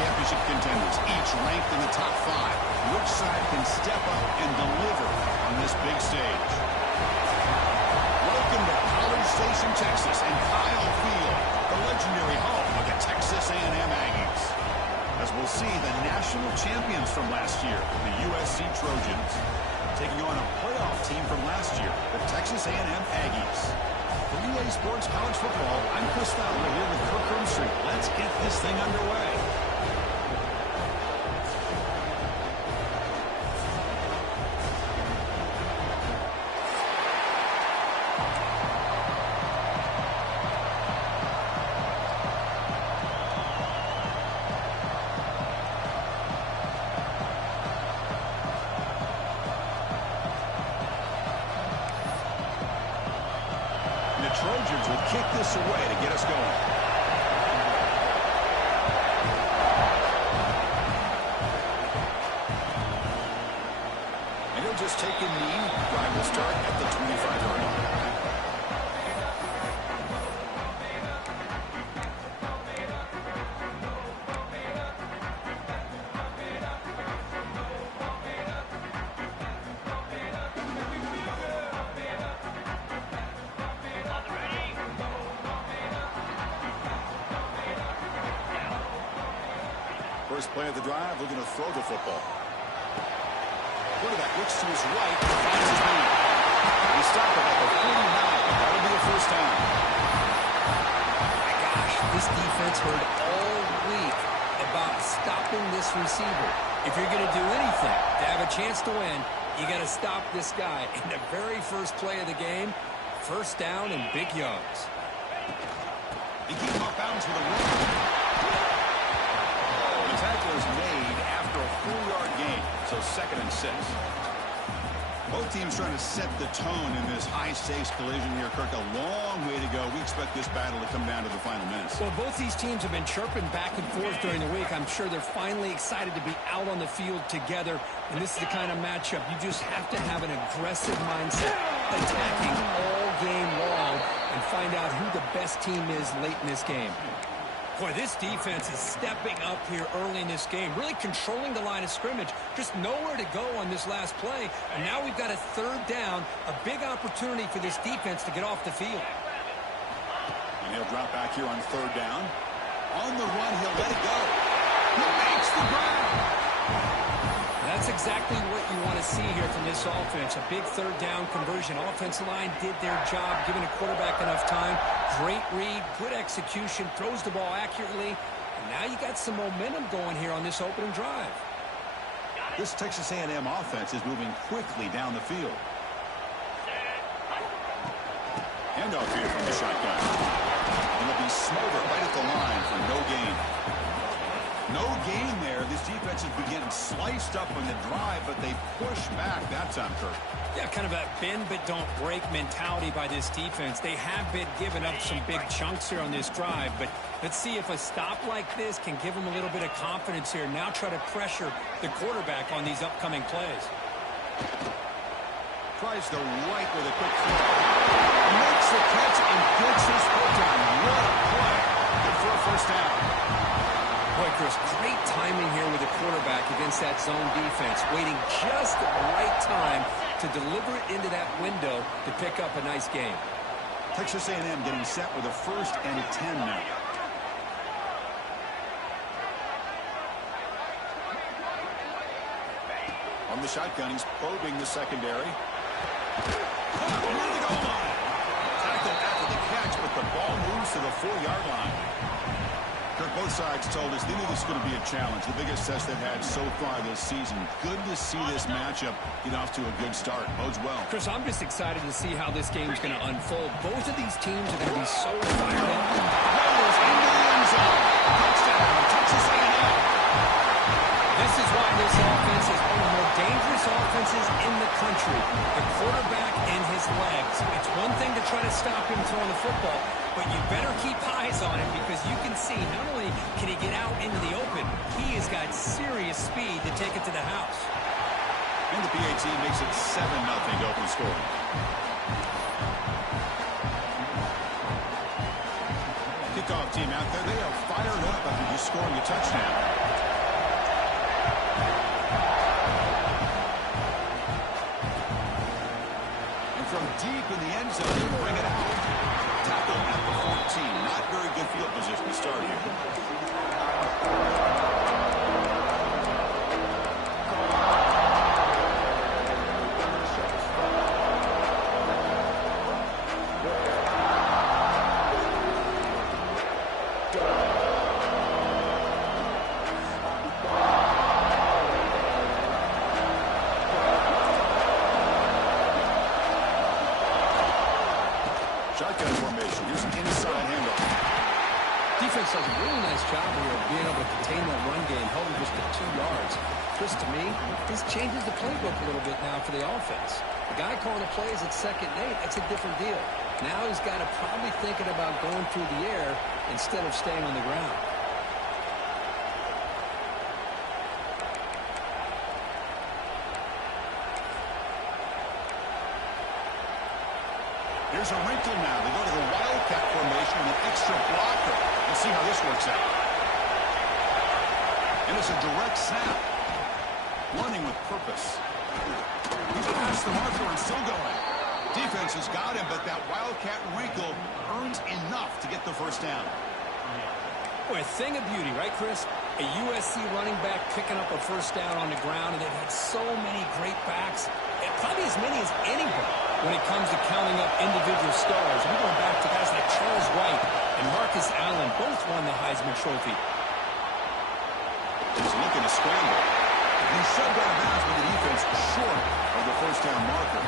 championship contenders, each ranked in the top 5. Which side can step up and deliver on this big stage? Welcome to College Station, Texas, and Kyle Field, the legendary home of the Texas A&M Aggies. As we'll see the national champions from last year, the USC Trojans, taking on a playoff team from last year, the Texas A&M Aggies. For EA Sports College Football, I'm Chris Fowler here with Kirk Hermstreet. Let's get this thing underway. Trojans will kick this away to get us going. And he'll just take a knee. Drive will start at the 25-yard line. First play of the drive, looking to throw the football. Quarterback looks to his right and finds his man. He stopped it at the 49. That'll be a first down. My gosh, this defense heard all week about stopping this receiver. If you're going to do anything to have a chance to win, you got to stop this guy. In the very first play of the game, first down and big yards. He keeps him off bounds with a run. The tackle is made after a 4-yard gain, so 2nd and 6. Both teams trying to set the tone in this high-stakes collision here, Kirk. A long way to go. We expect this battle to come down to the final minutes. Well, both these teams have been chirping back and forth during the week. I'm sure they're finally excited to be out on the field together, and this is the kind of matchup you just have to have an aggressive mindset, attacking all game long, and find out who the best team is late in this game. Boy, this defense is stepping up here early in this game, really controlling the line of scrimmage. Just nowhere to go on this last play. And now we've got a 3rd down, a big opportunity for this defense to get off the field. And he'll drop back here on 3rd down. On the run, he'll let it go. He makes the grab. That's exactly what you want to see here from this offense. A big 3rd down conversion. Offensive line did their job, giving the quarterback enough time. Great read, good execution, throws the ball accurately. And now you got some momentum going here on this opening drive. This Texas A&M offense is moving quickly down the field. Handoff here from the shotgun. And it'll be smothered right at the line for no gain. No gain there. This defense has been getting sliced up on the drive, but they push back that time, Kirk. Yeah, kind of a bend but don't break mentality by this defense. They have been giving up some big chunks here on this drive, but let's see if a stop like this can give them a little bit of confidence here. Now try to pressure the quarterback on these upcoming plays. Tries the right with a quick throw. Makes the catch and gets his foot down. What a play. Good for a first down. Boy, Chris, great timing here with the quarterback against that zone defense, waiting just at the right time to deliver it into that window to pick up a nice game. Texas A&M getting set with a 1st and 10 now. On the shotgun, he's probing the secondary. Near the goal line. Tackled after the catch, but the ball moves to the 4-yard line. Kirk, both sides told us they knew this was going to be a challenge, the biggest test they've had so far this season. Good to see this matchup get off to a good start. Bodes well. Chris, I'm just excited to see how this game's going to unfold. Both of these teams are going to be so fired up. Rolls into the end zone. Touchdown, Texas A&M. This is why this offense is one of the more dangerous offenses in the country. The quarterback and his legs. It's one thing to try to stop him throwing the football, but you better keep eyes on him because you can see not only can he get out into the open, he has got serious speed to take it to the house. And the PAT makes it 7-0 open score. kickoff team out there, they are fired up after just scoring a touchdown. And from deep in the end zone, they bring it out. Tackle at the 14. Not very good field position to start here. Shotgun formation. Here's an inside handoff. Defense does a really nice job here of being able to contain that run game, held him just to 2 yards. Chris, to me, this changes the playbook a little bit now for the offense. The guy calling the plays at 2nd and 8, that's a different deal. Now he's got to probably thinking about going through the air instead of staying on the ground. Here's a wrinkle now. They go to the wildcat formation with an extra blocker. We'll see how this works out. And it's a direct snap. Running with purpose. He's past the marker and still going. Defense has got him, but that wildcat wrinkle earns enough to get the first down. Boy, a thing of beauty, right, Chris? A USC running back picking up a first down on the ground, and they've had so many great backs, and probably as many as anybody when it comes to counting up individual stars. We're going back to guys like Charles White and Marcus Allen, both won the Heisman Trophy. He's looking to scramble. He's shoved out of bounds with the defense short of the first down marker.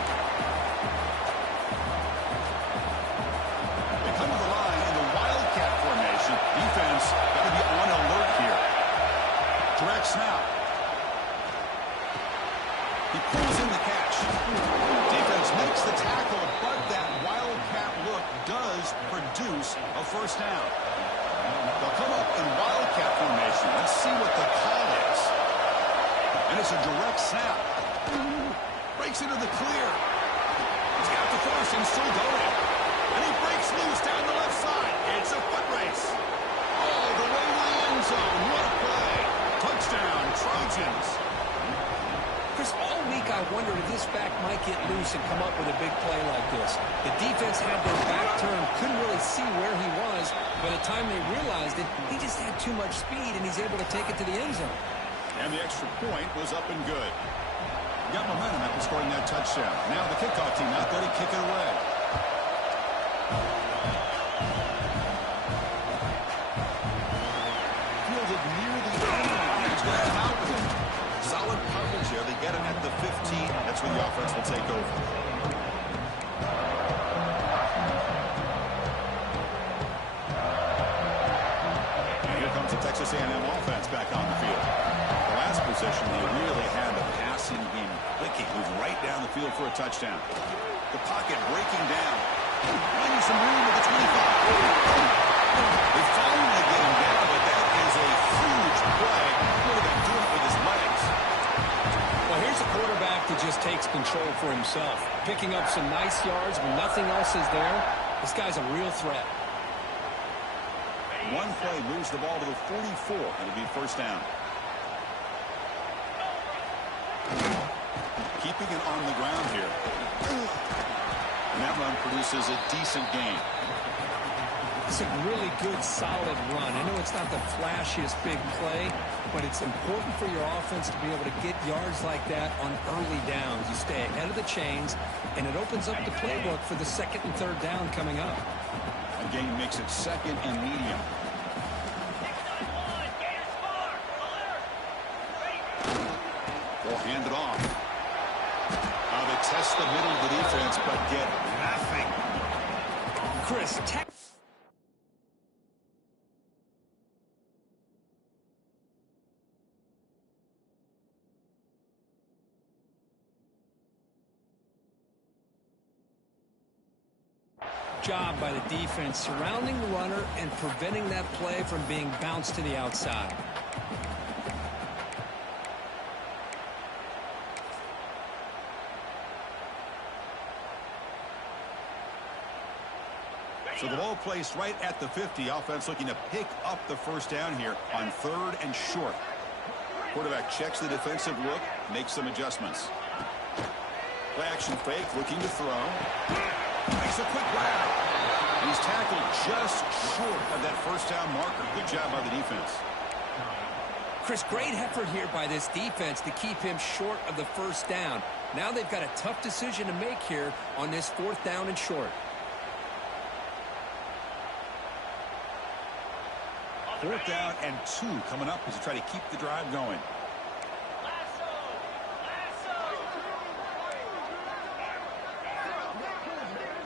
They come to the line in the wildcat formation. Defense got to be on alert here. Direct snap. He pulls in the catch. Defense makes the tackle, but that wildcat look does produce a first down. They'll come up in wildcat formation. Let's see what the call is. And it's a direct snap. Breaks into the clear. He's got the first and still going. And he breaks loose down the left side. It's a foot race. All the way to the end zone. What a play. Touchdown, Trojans. Chris, all week I wondered if this back might get loose and come up with a big play like this. The defense had their back turned, couldn't really see where he was. By the time they realized it, he just had too much speed, and he's able to take it to the end zone. And the extra point was up and good. Got momentum after scoring that touchdown. Now the kickoff team out there to kick it away. Fielded near the end line. He's going to come out with it. Solid coverage here. They get him at the 15. That's where the offense will take over. And here comes the Texas A&M offense back on the field. The last possession, they really had the passing game clicking. It was right down the field for a touchdown. The pocket breaking down. Finding some room at the 25. They finally get him down, but that is a huge play. What are they doing with his legs? Well, here's a quarterback that just takes control for himself. Picking up some nice yards when nothing else is there. This guy's a real threat. One play moves the ball to the 44. It'll be first down. Keeping it on the ground here. And that run produces a decent gain. It's a really good, solid run. I know it's not the flashiest big play, but it's important for your offense to be able to get yards like that on early downs. You stay ahead of the chains, and it opens up the playbook for the 2nd and 3rd down coming up. A gain makes it 2nd and medium. They'll hand it off. They test the middle of the defense, but get nothing. Chris, job by the defense surrounding the runner and preventing that play from being bounced to the outside. So the ball placed right at the 50. Offense looking to pick up the first down here on 3rd and short. Quarterback checks the defensive look, makes some adjustments. Play action fake, looking to throw. Makes a quick grab. And he's tackled just short of that first down marker. Good job by the defense. Chris, great effort here by this defense to keep him short of the first down. Now they've got a tough decision to make here on this 4th down and short. 4th down and 2 coming up as they try to keep the drive going.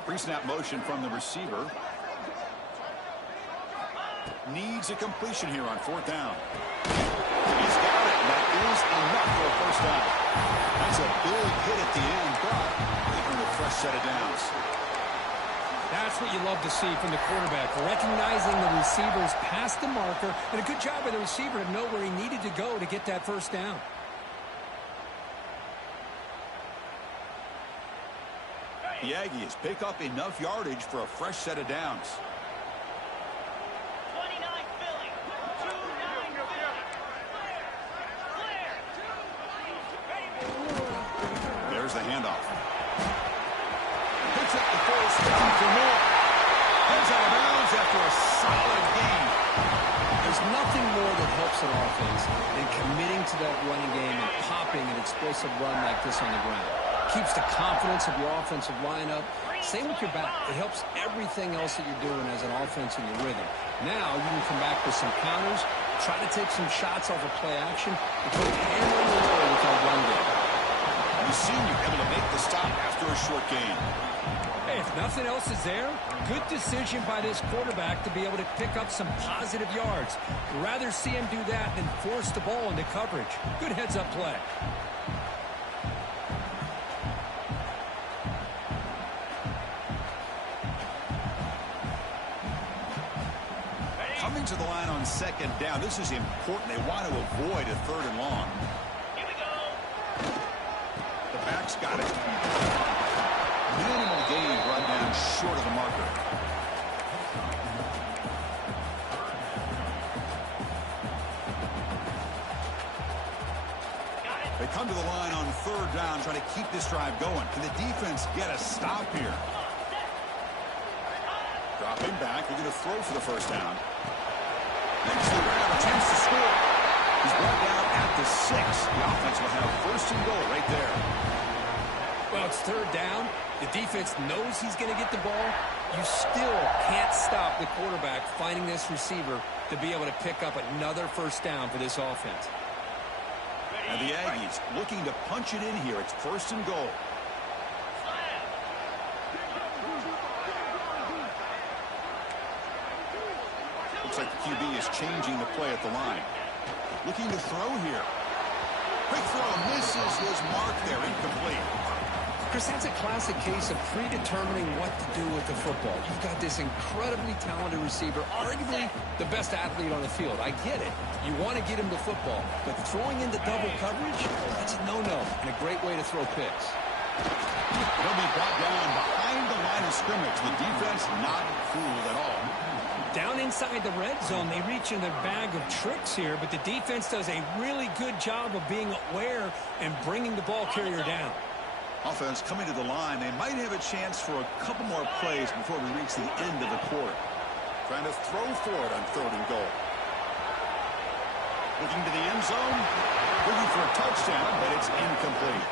Pre-snap motion from the receiver. Needs a completion here on 4th down. He's got it. That is enough for a first down. That's a big hit at the end, but they earn a fresh set of downs. That's what you love to see from the quarterback, recognizing the receivers past the marker, and a good job by the receiver to know where he needed to go to get that first down. The Aggies pick up enough yardage for a fresh set of downs. There's the handoff. Picks up the force, looking for more. Heads out of bounds after a solid game. There's nothing more that helps an offense than committing to that running game and popping an explosive run like this on the ground. Keeps the confidence of your offensive lineup. Same with your back. It helps everything else that you're doing as an offense in your rhythm. Now you can come back with some counters, try to take some shots off of play action, and put hammering the low with our run game. The senior able to make the stop after a short gain. Hey, if nothing else is there, good decision by this quarterback to be able to pick up some positive yards. Rather see him do that than force the ball into coverage. Good heads-up play. Coming to the line on 2nd down. This is important. They want to avoid a 3rd and long. Here we go. The back's got it. Minimal gain brought down short of the marker. They come to the line on 3rd down, trying to keep this drive going. Can the defense get a stop here? Dropping back. They're going to throw for the first down. Makes the grab, a chance to score. He's brought down at the 6. The offense will have 1st and goal right there. Well, it's 3rd down. The defense knows he's going to get the ball. You still can't stop the quarterback finding this receiver to be able to pick up another first down for this offense. And the Aggies looking to punch it in here. It's 1st and goal. Looks like the QB is changing the play at the line. Looking to throw here. Quick throw, misses his mark there, incomplete. Chris, that's a classic case of predetermining what to do with the football. You've got this incredibly talented receiver, arguably the best athlete on the field. I get it. You want to get him the football, but throwing into double coverage, that's a no-no and a great way to throw picks. He'll be brought down behind the line of scrimmage. The defense not fooled at all. Down inside the red zone, they reach in their bag of tricks here, but the defense does a really good job of being aware and bringing the ball carrier down. Offense coming to the line. They might have a chance for a couple more plays before we reach the end of the quarter. Trying to throw for it on 3rd and goal. Looking to the end zone. Looking for a touchdown, but it's incomplete.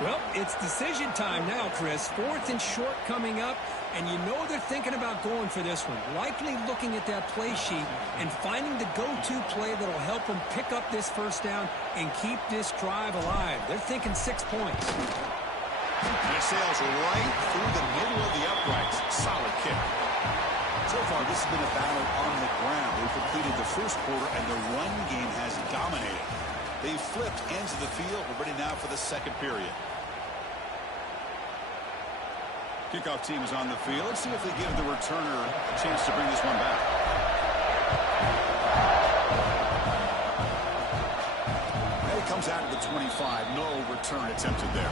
Well, it's decision time now, Chris. 4th and short coming up, and you know they're thinking about going for this one. Likely looking at that play sheet and finding the go-to play that'll help them pick up this first down and keep this drive alive. They're thinking 6 points. And it sails right through the middle of the uprights. Solid kick. So far, this has been a battle on the ground. They've completed the first quarter, and the run game has dominated. They've flipped ends of the field. We're ready now for the 2nd period. Kickoff team is on the field. Let's see if they give the returner a chance to bring this one back. And it comes out of the 25. No return attempted there.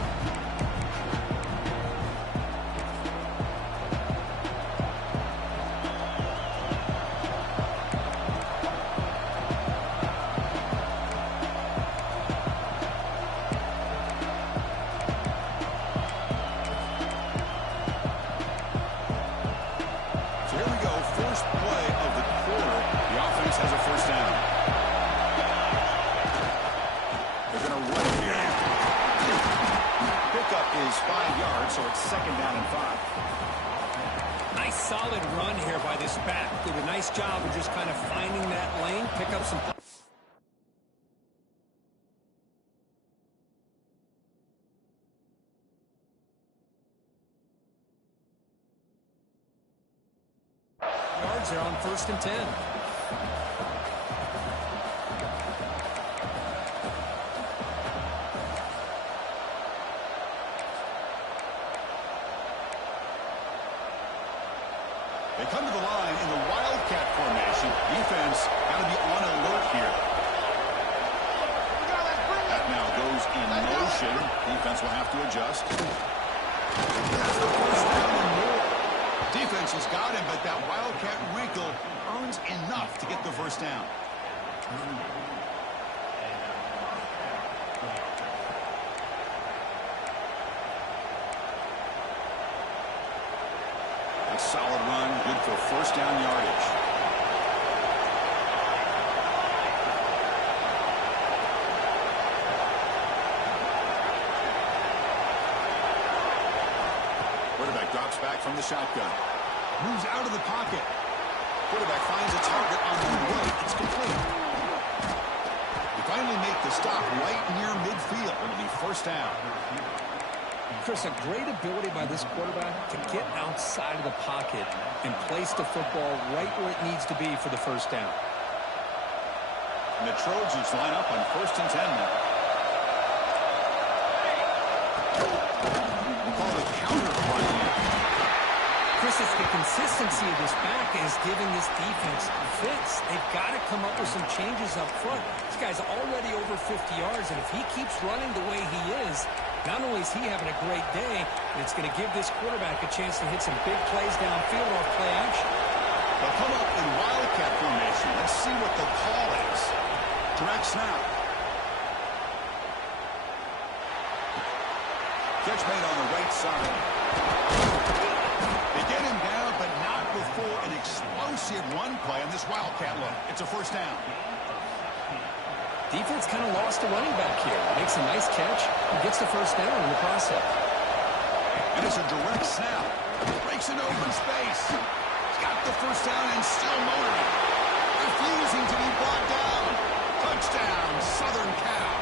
is 5 yards, so it's second down and 5. Nice solid run here by this back. Did a nice job of just kind of finding that lane, pick up some... yards there on 1st and 10. They come to the line in the wildcat formation. Defense got to be on alert here. That now goes in motion. Defense will have to adjust. That's the first down and more. Defense has got him, but that wildcat wrinkle earns enough to get the first down. A solid run, good for first down yardage. Quarterback drops back from the shotgun. Moves out of the pocket. Quarterback finds a target on the right. It's complete. They finally make the stop right near midfield. It'll be first down. Chris, a great ability by this quarterback to get outside of the pocket and place the football right where it needs to be for the first down. And the Trojans line up on 1st and 10 now. We'll call it a counter run here. Chris, it's the consistency of this back is giving this defense fits. They've got to come up with some changes up front. This guy's already over 50 yards, and if he keeps running the way he is, not only is he having a great day, but it's going to give this quarterback a chance to hit some big plays downfield off play action. They'll come up in wildcat formation. Let's see what the call is. Direct snap. Catch made on the right side. They get him down, but not before an explosive run play on this wildcat look. It's a first down. Defense kind of lost a running back here. Makes a nice catch and gets the first down in the process. And it's a direct snap. Breaks an open space. He's got the first down and still motoring. Refusing to be brought down. Touchdown, Southern Cal.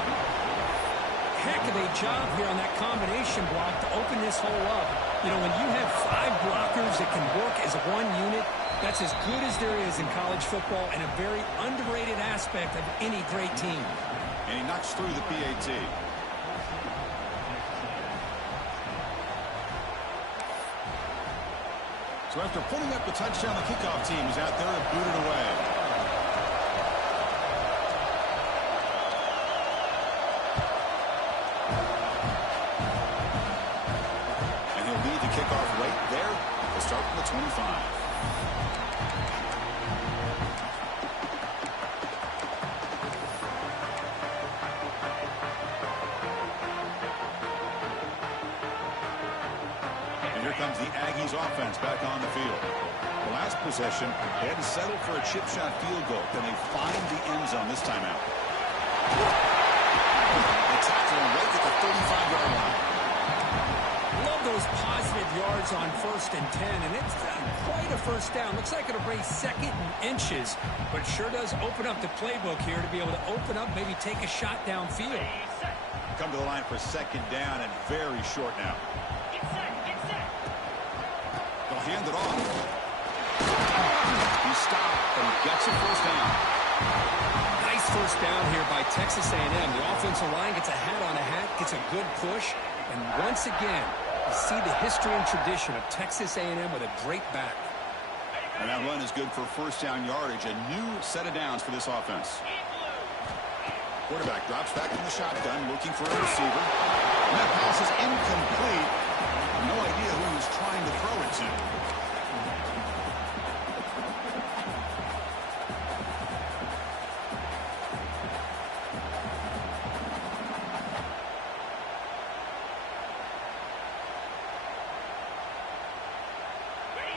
Heck of a job here on that combination block to open this hole up. You know, when you have 5 blockers that can work as one unit, that's as good as there is in college football and a very underrated aspect of any great team. And he knocks through the PAT. So after putting up the touchdown, the kickoff team is out there and booted away. And he'll lead the kickoff right there. We'll start from the 25. Comes the Aggies offense back on the field. The last possession, they had to settle for a chip shot field goal. Then they find the end zone this time out. They tackle him right at the 35-yard line. Love those positive yards on 1st and 10, and it's quite a first down. Looks like it'll bring 2nd and inches, but sure does open up the playbook here to be able to open up, maybe take a shot downfield. Come to the line for 2nd down and very short now. They'll hand it off. He stopped, but he gets a first down. Nice first down here by Texas A&M. The offensive line gets a hat on a hat, gets a good push, and once again, you see the history and tradition of Texas A&M with a great back. And that run is good for first down yardage. A new set of downs for this offense. Quarterback drops back from the shotgun, looking for a receiver. And that pass is incomplete. No idea who he was trying to throw it to.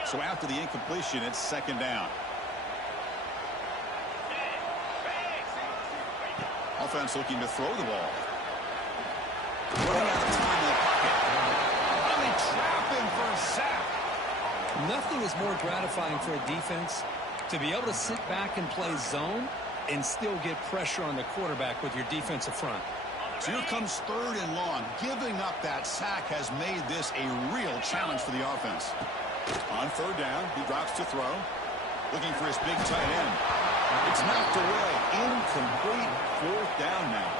So after the incompletion, it's 2nd down. Offense looking to throw the ball. Running out of time in the pocket. is more gratifying for a defense? To be able to sit back and play zone and still get pressure on the quarterback with your defensive front. So here comes 3rd and long. Giving up that sack has made this a real challenge for the offense. On 3rd down, he drops to throw. Looking for his big tight end. It's knocked away. Incomplete. 4th down now.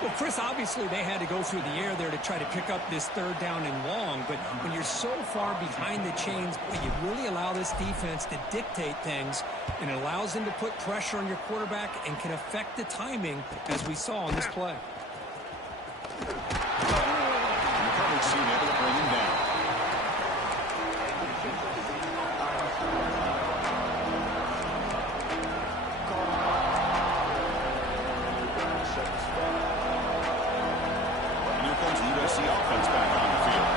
Well, Chris, obviously they had to go through the air there to try to pick up this 3rd down and long, but when you're so far behind the chains, you really allow this defense to dictate things, and it allows them to put pressure on your quarterback and can affect the timing, as we saw on this play. And the coverage team able to bring him down. USC offense back on the field.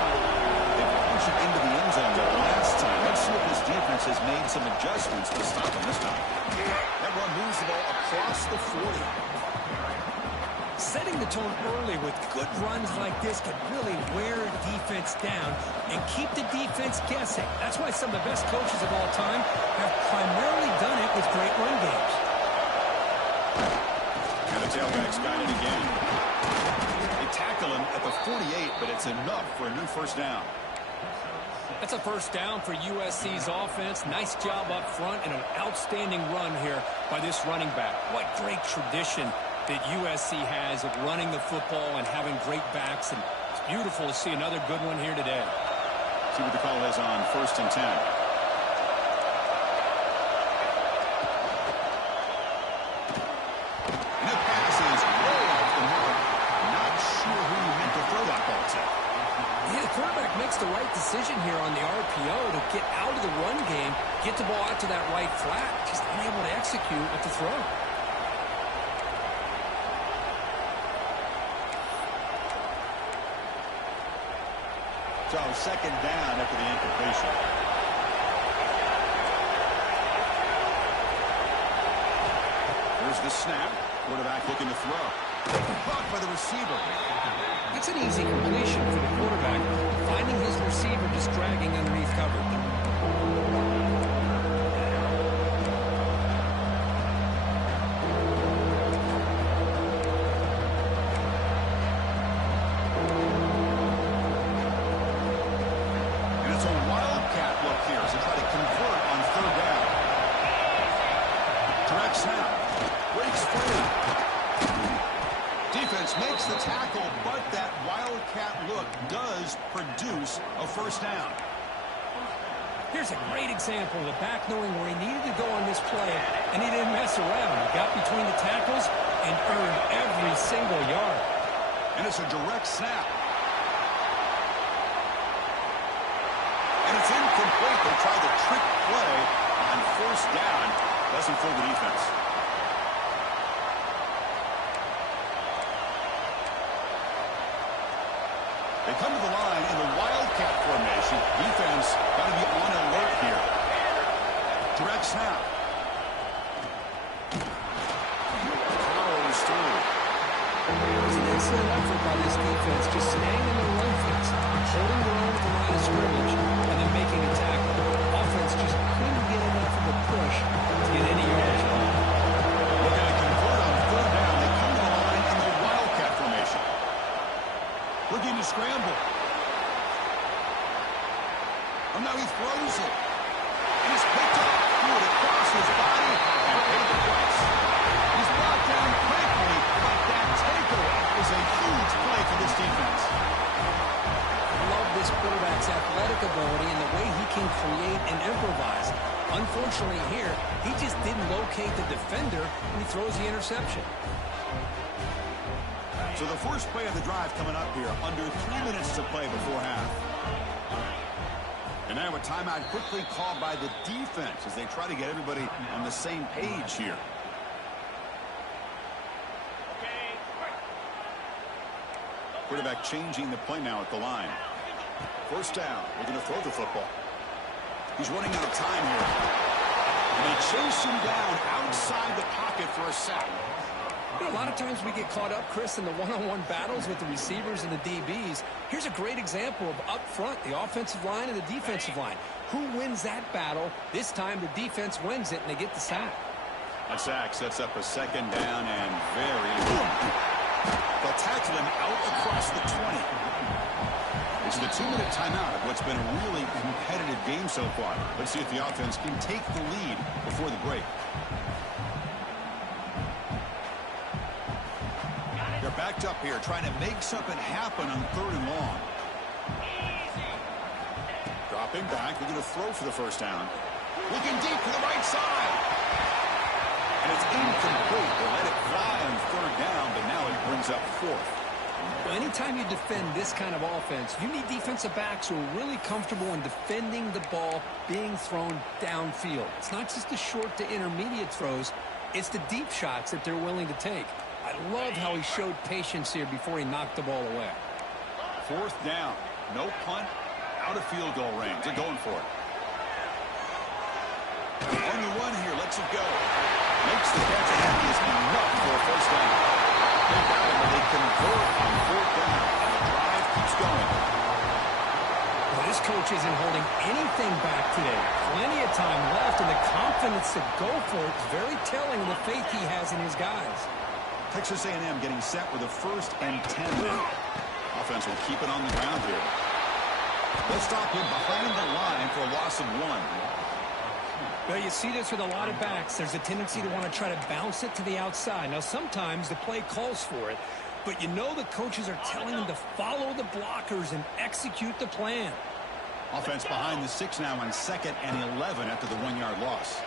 They punched it into the end zone last time. Let's see if this defense has made some adjustments to stop them this time. That run moves the ball across the 40. Setting the tone early with good runs like this can really wear a defense down and keep the defense guessing. That's why some of the best coaches of all time have primarily done it with great run games. And the tailback's got it again. Tackle him at the 48, but it's enough for a new 1st down. That's a 1st down for USC's offense. Nice job up front and an outstanding run here by this running back. What great tradition that USC has of running the football and having great backs, and it's beautiful to see another good one here today. See what the call is on 1st and 10. The right decision here on the RPO to get out of the run game, get the ball out to that right flat, just unable to execute with the throw. So 2nd down after the incompletion. Here's the snap. Quarterback looking to throw. Caught by the receiver. It's an easy completion for the quarterback, finding his receiver just dragging underneath coverage. And it's a wildcat look here as they try to convert on 3rd down. Direct snap. Breaks free. Defense makes the tackle, but that wildcat look does produce a 1st down. Here's a great example of the back knowing where he needed to go on this play, and he didn't mess around. He got between the tackles and earned every single yard. And it's a direct snap. And it's incomplete. They try the trick play on 1st down. Doesn't fool the defense. They come to the line in the wildcat formation. Defense got to be on alert here. Direct snap. Powers through. It was an excellent effort by this defense, just staying in their run fence, holding their own at the line of scrimmage, and then making a tackle. Offense just couldn't get enough of a push to get any yards. Looking to convert on 3rd down. They come to the line in the wildcat formation. Looking to scramble. Oh, now he throws it. And he's picked up. Threw it across his body and paid the price. He's brought down quickly, but that takeaway is a huge play for this defense. I love this quarterback's athletic ability and the way he can create and improvise. Unfortunately here, he just didn't locate the defender when he throws the interception. So the first play of the drive coming up here, under 3 minutes to play before half. And now a timeout quickly called by the defense as they try to get everybody on the same page here. Quarterback changing the play now at the line. 1st down. We're going to throw the football. He's running out of time here. And they chase him down outside the pocket for a sack. You know, a lot of times we get caught up, Chris, in the one-on-one battles with the receivers and the DBs. Here's a great example of up front, the offensive line and the defensive line. Who wins that battle? This time the defense wins it, and they get the sack. A sack sets up a second down and very long. They'll tackle him out across the 20. It's the 2-minute timeout of what's been a really competitive game so far. Let's see if the offense can take the lead before the break. They're backed up here trying to make something happen on 3rd and long. Dropping back, looking to throw for the first down. Looking deep to the right side. And it's incomplete. They let it fly on 3rd down, but now it brings up 4th. Well, anytime you defend this kind of offense, you need defensive backs who are really comfortable in defending the ball being thrown downfield. It's not just the short to intermediate throws. It's the deep shots that they're willing to take. I love how he showed patience here before he knocked the ball away. 4th down. No punt. Out of field goal range. They're going for it. On the run here. Lets it go. Makes the catch, and that is enough for a first down. They got him, but they convert on 4th down. And the drive keeps going. Well, this coach isn't holding anything back today. Plenty of time left, and the confidence to go for it is very telling of the faith he has in his guys. Texas A&M getting set with a 1st and 10 now. Offense will keep it on the ground here. They'll stop him behind the line for a loss of 1. Well, you see this with a lot of backs. There's a tendency to want to try to bounce it to the outside. Now, sometimes the play calls for it, but you know the coaches are telling them to follow the blockers and execute the plan. Offense behind the 6 now on 2nd and 11 after the 1-yard loss.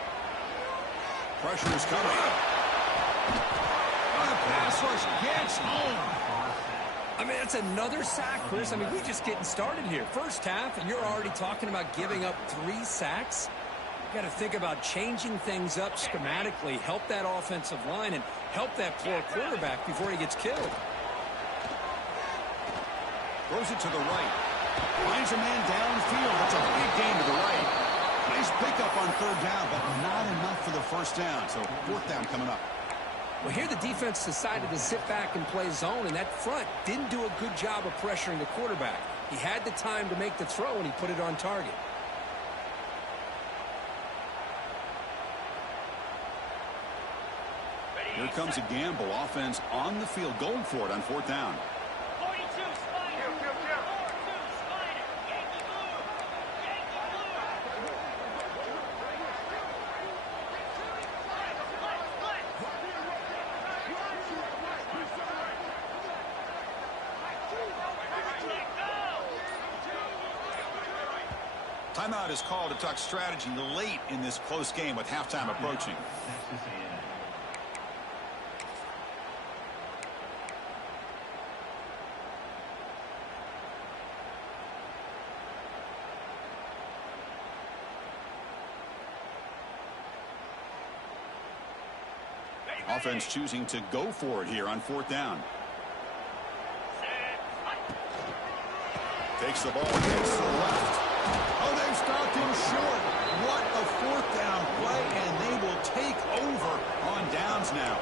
Pressure is coming. On a pass rush gets home. I mean, that's another sack, Chris. I mean, we're just getting started here. First half, and you're already talking about giving up 3 sacks. You got to think about changing things up schematically, help that offensive line, and help that poor quarterback before he gets killed. Throws it to the right. Finds a man downfield. That's a big gain to the right. Nice pickup on 3rd down, but not enough for the first down. So 4th down coming up. Well, here the defense decided to sit back and play zone, and that front didn't do a good job of pressuring the quarterback. He had the time to make the throw, and he put it on target. Here comes a gamble. Offense on the field, going for it on 4th down. 42, Spider. 42, Spider. Yankee blue. Yankee blue. Timeout is called to talk strategy late in this close game with halftime approaching. Offense choosing to go for it here on 4th down. Takes the ball against the left. Oh, they've stopped him short. What a 4th down play, and they will take over on downs now.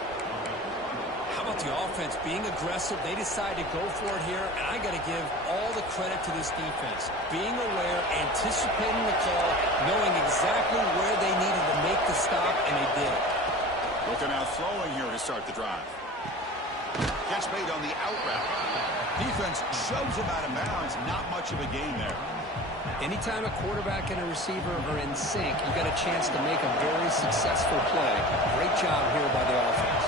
How about the offense being aggressive? They decide to go for it here, and I got to give all the credit to this defense. Being aware, anticipating the call, knowing exactly where they needed to make the stop, and they did. Looking out throwing here to start the drive. Catch made on the out route. Defense shoves him out of bounds. Not much of a gain there. Anytime a quarterback and a receiver are in sync, you got a chance to make a very successful play. Great job here by the offense.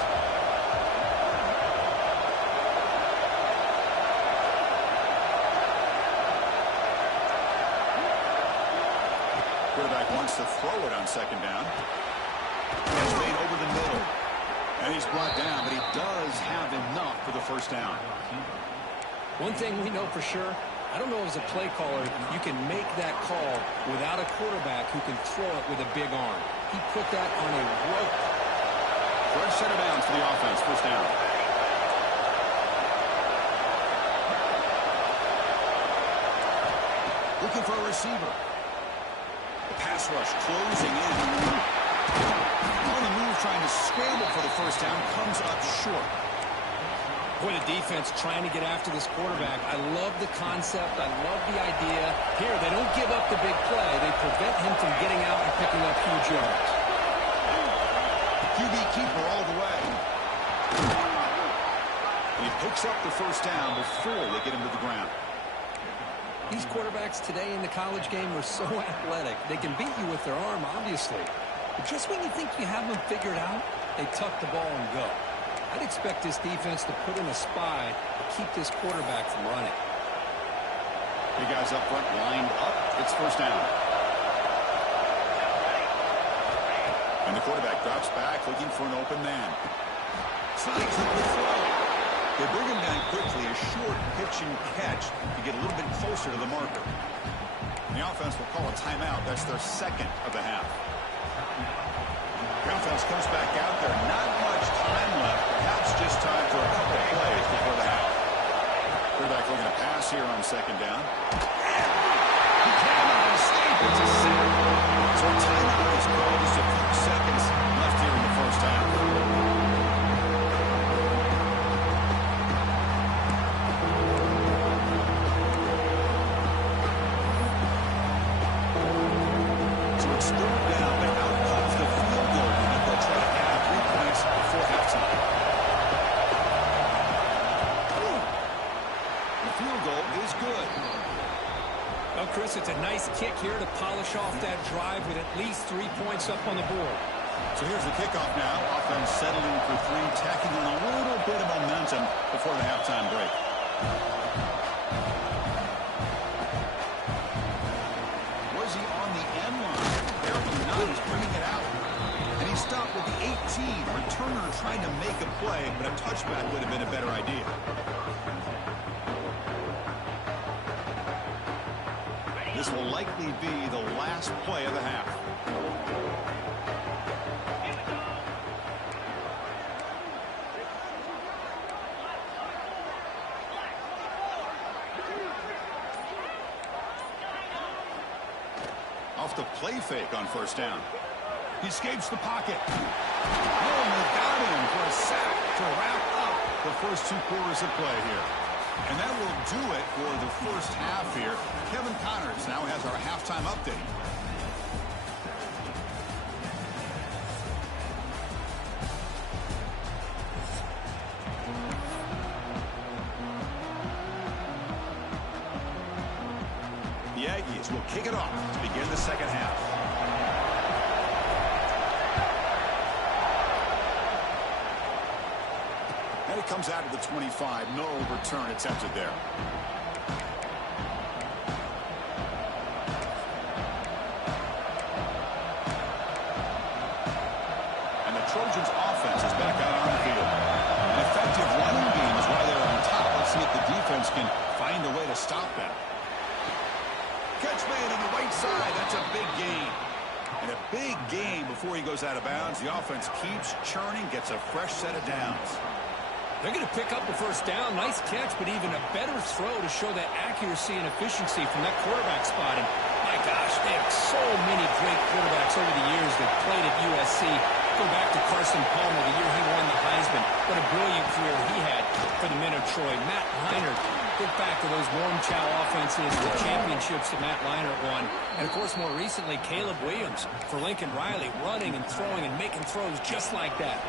Quarterback wants to throw it on 2nd down. Catch made over the middle. And he's brought down, but he does have enough for the first down. One thing we know for sure, I don't know as a play caller, you can make that call without a quarterback who can throw it with a big arm. He put that on a rope. Fresh set of downs for the offense. First down. Looking for a receiver. The pass rush closing in. On the move, trying to scramble for the first down, comes up short. Boy, the defense trying to get after this quarterback. I love the concept. I love the idea. Here, they don't give up the big play. They prevent him from getting out and picking up huge yards. QB keeper all the way. He picks up the first down before they get him to the ground. These quarterbacks today in the college game are so athletic. They can beat you with their arm, obviously. But just when you think you have them figured out, they tuck the ball and go. I'd expect this defense to put in a spy to keep this quarterback from running. Big guys up front lined up. It's first down. And the quarterback drops back looking for an open man. Slides up the throw. They bring him down quickly. A short pitch and catch to get a little bit closer to the marker. The offense will call a timeout. That's their second of the half. The offense comes back out there. Not much time left. Perhaps just time for a couple of plays before the half. Quarterback looking to pass here on second down. He cannot escape. It's a sack. So a timeout is called. Just a few seconds left here in the first half. So it's third down, but out comes the field goal unit. They'll try to add 3 points before halftime. The field goal is good. Well, Chris, it's a nice kick here to polish off that drive with at least 3 points up on the board. So here's the kickoff now. Offense settling for 3, tacking on a little bit of momentum before the halftime break. Was he on the end line? Apparently not. He's bringing it out. And he stopped with the 18. Returner trying to make a play, but a touchback would have been a better idea. This will likely be the last play of the half. Off the play fake on first down. He escapes the pocket. Oh, and they got him for a sack to wrap up the first 2 quarters of play here. And that will do it for the first half here. Kevin Connors now has our halftime update. The Aggies will kick it off to begin the second half. And it comes out of the 25. No return attempted there. And the Trojans' offense is back out on the field. An effective running game is why they're on top. Let's see if the defense can find a way to stop them. Catch made on the right side. That's a big gain. And a big gain before he goes out of bounds. The offense keeps churning, gets a fresh set of downs. They're going to pick up the first down. Nice catch, but even a better throw to show that accuracy and efficiency from that quarterback spot. And my gosh, they have so many great quarterbacks over the years that played at USC. Go back to Carson Palmer, the year he won the Heisman. What a brilliant career he had for the men of Troy. Matt Leinart, think back to those Norm Chow offenses, the championships that Matt Leinart won. And, of course, more recently, Caleb Williams for Lincoln Riley, running and throwing and making throws just like that.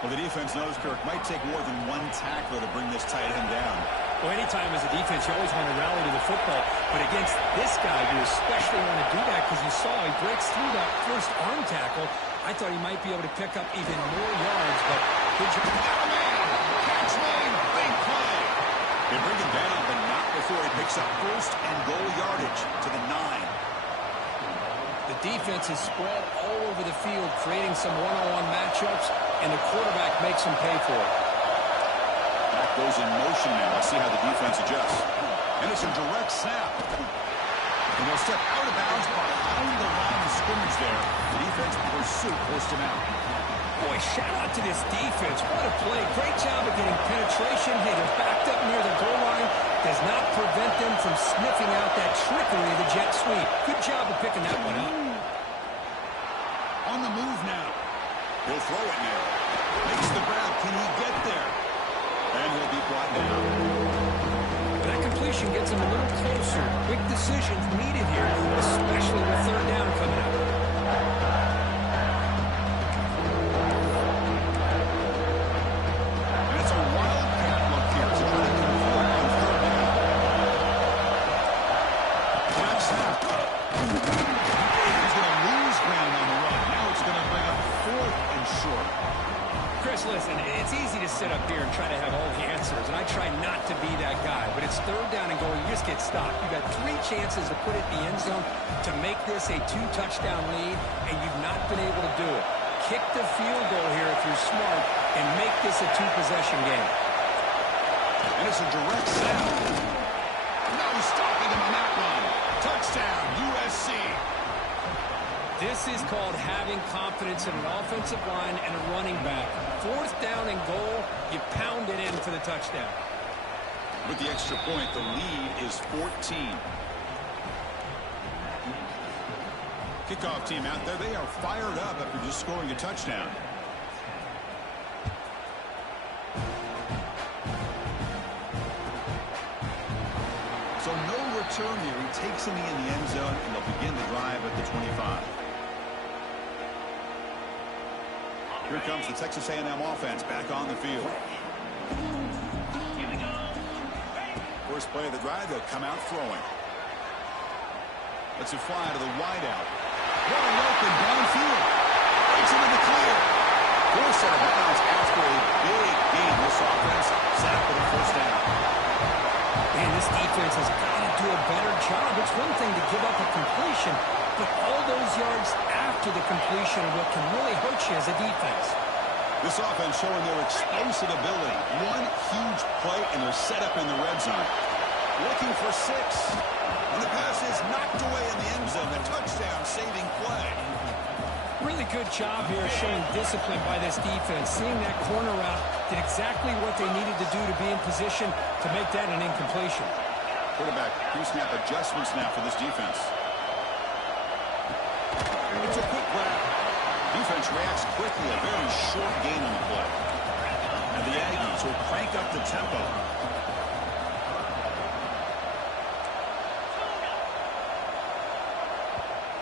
Well, the defense knows, Kirk, might take more than one tackler to bring this tight end down. Well, anytime as a defense, you always want to rally to the football. But against this guy, you especially want to do that because you saw he breaks through that first arm tackle. I thought he might be able to pick up even more yards, but good job. Catch made, big play. They bring him down, but not before he picks up first and goal yardage to the 9. The defense is spread all over the field, creating some one-on-one matchups, and the quarterback makes them pay for it. That goes in motion now. Let's see how the defense adjusts. And it's a direct snap. And they'll step out of bounds behind the line of scrimmage there. The defense in pursuit forced him out. Boy, shout out to this defense. What a play. Great job of getting penetration. Hey, they're backed up near the goal line. Does not prevent them from sniffing out that trickery of the jet sweep. Good job of picking that one up. On the move now. He'll throw it now. Makes the grab. Can he get there? And he'll be brought down. That completion gets him a little closer. Quick decisions needed here, especially with third down coming up. And it's a wildcat look here to try to convert on third down. That's that. He's going to lose ground on the run. Now it's going to bring up 4th and short. Chris, listen, it's easy to sit up here and try to have all the answers, and I try not to be that guy, but it's third down and goal. You just get stopped. You've got 3 chances to put it in the end zone to make this a 2-touchdown lead, and you've not been able to do it. Kick the field goal here if you're smart and make this a 2-possession game. And it's a direct snap. No stopping him on that one. Touchdown, USC. This is called having confidence in an offensive line and a running back. 4th down and goal, you pound it in for the touchdown. With the extra point, the lead is 14. Kickoff team out there, they are fired up after just scoring a touchdown. So no return here. He takes him in the end zone, and they'll begin the drive at the 25. Here comes the Texas A&M offense back on the field. First play of the drive, they'll come out throwing. Lets it fly to the wideout. Wide open downfield. Breaks into the clear. 4th set of bounds after a big gain. This offense set up for the 1st down. Man, this defense has got to do a better job. It's one thing to give up a completion, but all those yards after the completion are what can really hurt you as a defense. This offense showing their explosive ability. One huge play, and they're set up in the red zone. Looking for 6. And the pass is knocked away in the end zone. A touchdown-saving play. Really good job here showing discipline by this defense. Seeing that corner route did exactly what they needed to do to be in position to make that an incompletion. Quarterback pre-snap adjustments now for this defense. It's a quick grab. Defense reacts quickly. A very short gain on the play. And the Aggies will crank up the tempo.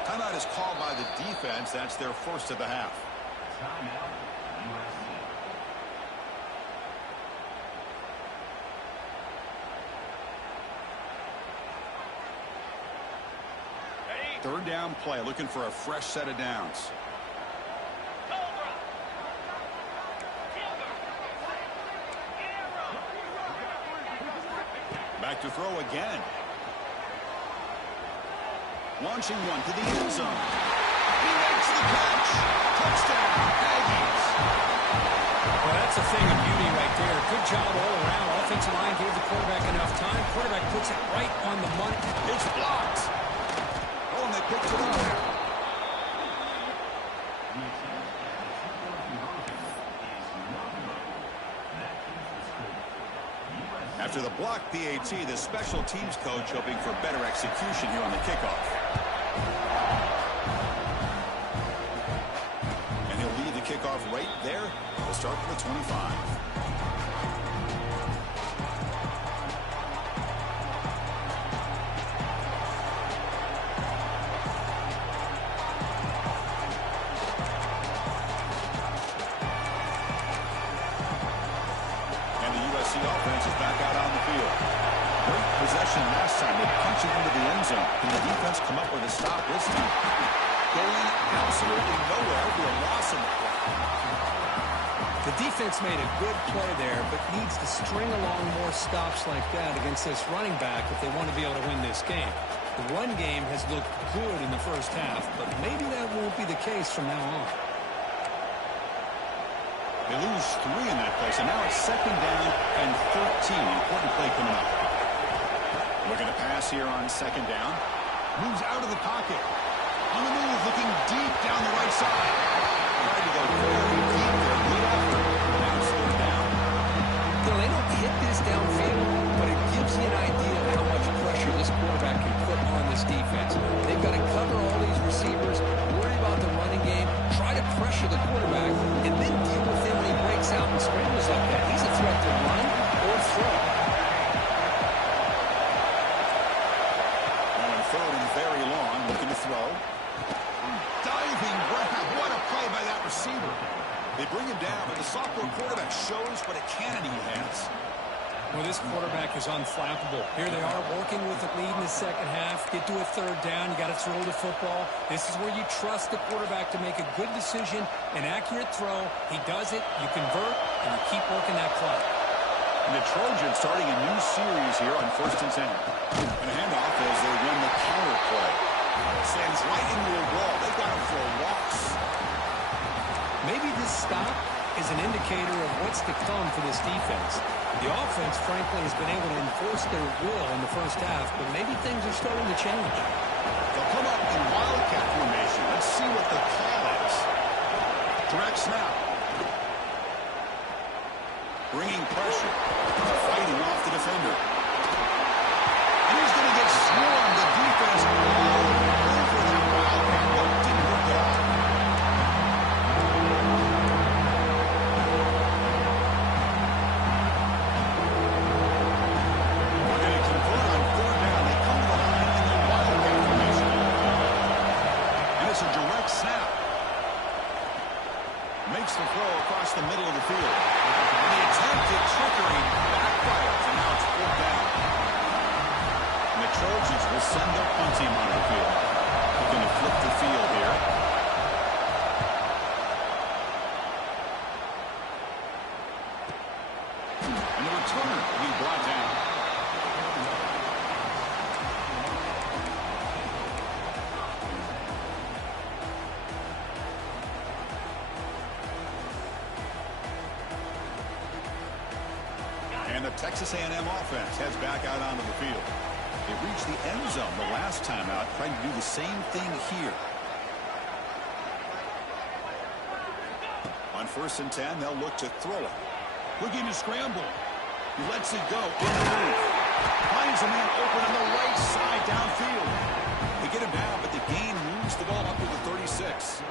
Timeout is called by the defense. That's their 1st of the half. Third down play, looking for a fresh set of downs. Back to throw again. Launching one to the end zone. He makes the catch. Touchdown, Aggies. Well, that's a thing of beauty right there. Good job all around. Offensive line gave the quarterback enough time. Quarterback puts it right on the money. It's blocked. Oh, and they picked it up. After the block PAT, the special teams coach hoping for better execution here on the kickoff. And he'll lead the kickoff right there. We'll start with the 25. Offense is back out on the field. Great possession last time. They punch it into the end zone. Can the defense come up with a stop this time? Going absolutely nowhere. It'll be a loss in the play. The defense made a good play there, but needs to string along more stops like that against this running back if they want to be able to win this game. The run game has looked good in the first half, but maybe that won't be the case from now on. They lose 3 in that place, and now it's 2nd down and 13. Important play coming up. Looking to pass here on 2nd down. Moves out of the pocket. On the move, looking deep down the right side. Tried to go very deep there. Lead after. Now it's 3rd down. They don't hit this downfield, but it gives you an idea of how much pressure this quarterback can put on this defense. They've got to cover all these receivers, worry about the running game, try him down, but the sophomore quarterback shows what a cannon he has. Well, this quarterback is unflappable. Here they are working with the lead in the second half. Get to a third down. You got to throw the football. This is where you trust the quarterback to make a good decision, an accurate throw. He does it, you convert, and you keep working that clock. And the Trojans starting a new series here on 1st and 10. And a handoff as they run the counter play. Sends right into a wall. They've got him for a loss. Maybe this stop is an indicator of what's to come for this defense. The offense, frankly, has been able to enforce their will in the first half, but maybe things are starting to change. They'll come up in wildcat formation. Let's see what the call is. Direct snap. Bringing pressure. Fighting off the defender. And he's going to get swarmed. The defense all over that wildcat. Nope, didn't work at all. Makes the throw across the middle of the field. And the attempted trickery backfires, and now it's 4th down. And the Trojans will send their punt team onto the field. They're going to flip the field here. And the returner will be brought down. And the Texas A&M offense heads back out onto the field. They reached the end zone the last time out, trying to do the same thing here. On 1st and 10, they'll look to throw it. Looking to scramble. He lets it go. In the move. Finds a man open on the right side downfield. They get him down, but the gain moves the ball up to the 36.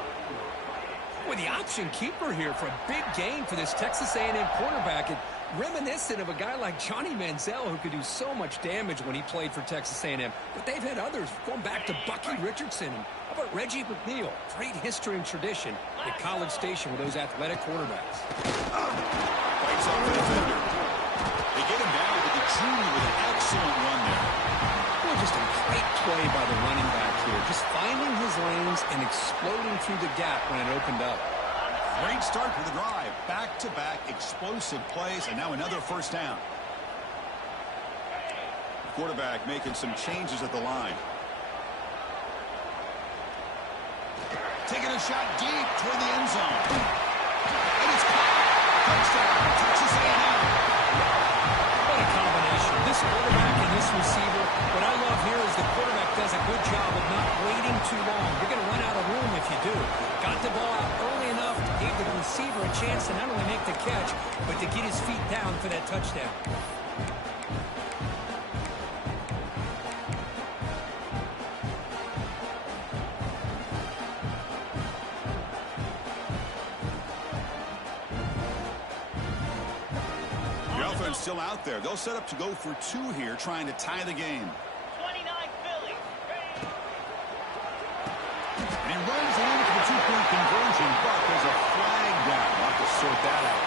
Well, the option keeper here for a big gain for this Texas A&M quarterback. And reminiscent of a guy like Johnny Manziel, who could do so much damage when he played for Texas A&M. But they've had others, going back to Bucky Richardson. And how about Reggie McNeil? Great history and tradition at College Station with those athletic quarterbacks. Fights off the defender. They get him down with the junior with an excellent run there. Well, just a great play by the running back here. Just finding his lanes and exploding through the gap when it opened up. Great start for the drive. Back-to-back explosive plays, and now another 1st down. The quarterback making some changes at the line. Taking a shot deep toward the end zone. And it's caught. Touchdown, Texas A&M. What a combination. This quarterback and this receiver. What I love here is the quarterback does a good job of not waiting too long. You're going to run out of room if you do. Got the ball out early enough, gave the receiver a chance to not only make the catch, but to get his feet down for that touchdown. The offense still out there. They'll set up to go for 2 here, trying to tie the game. 29 Philly. And he runs in for the 2-point conversion, but there's a flag down. We'll have to sort that out.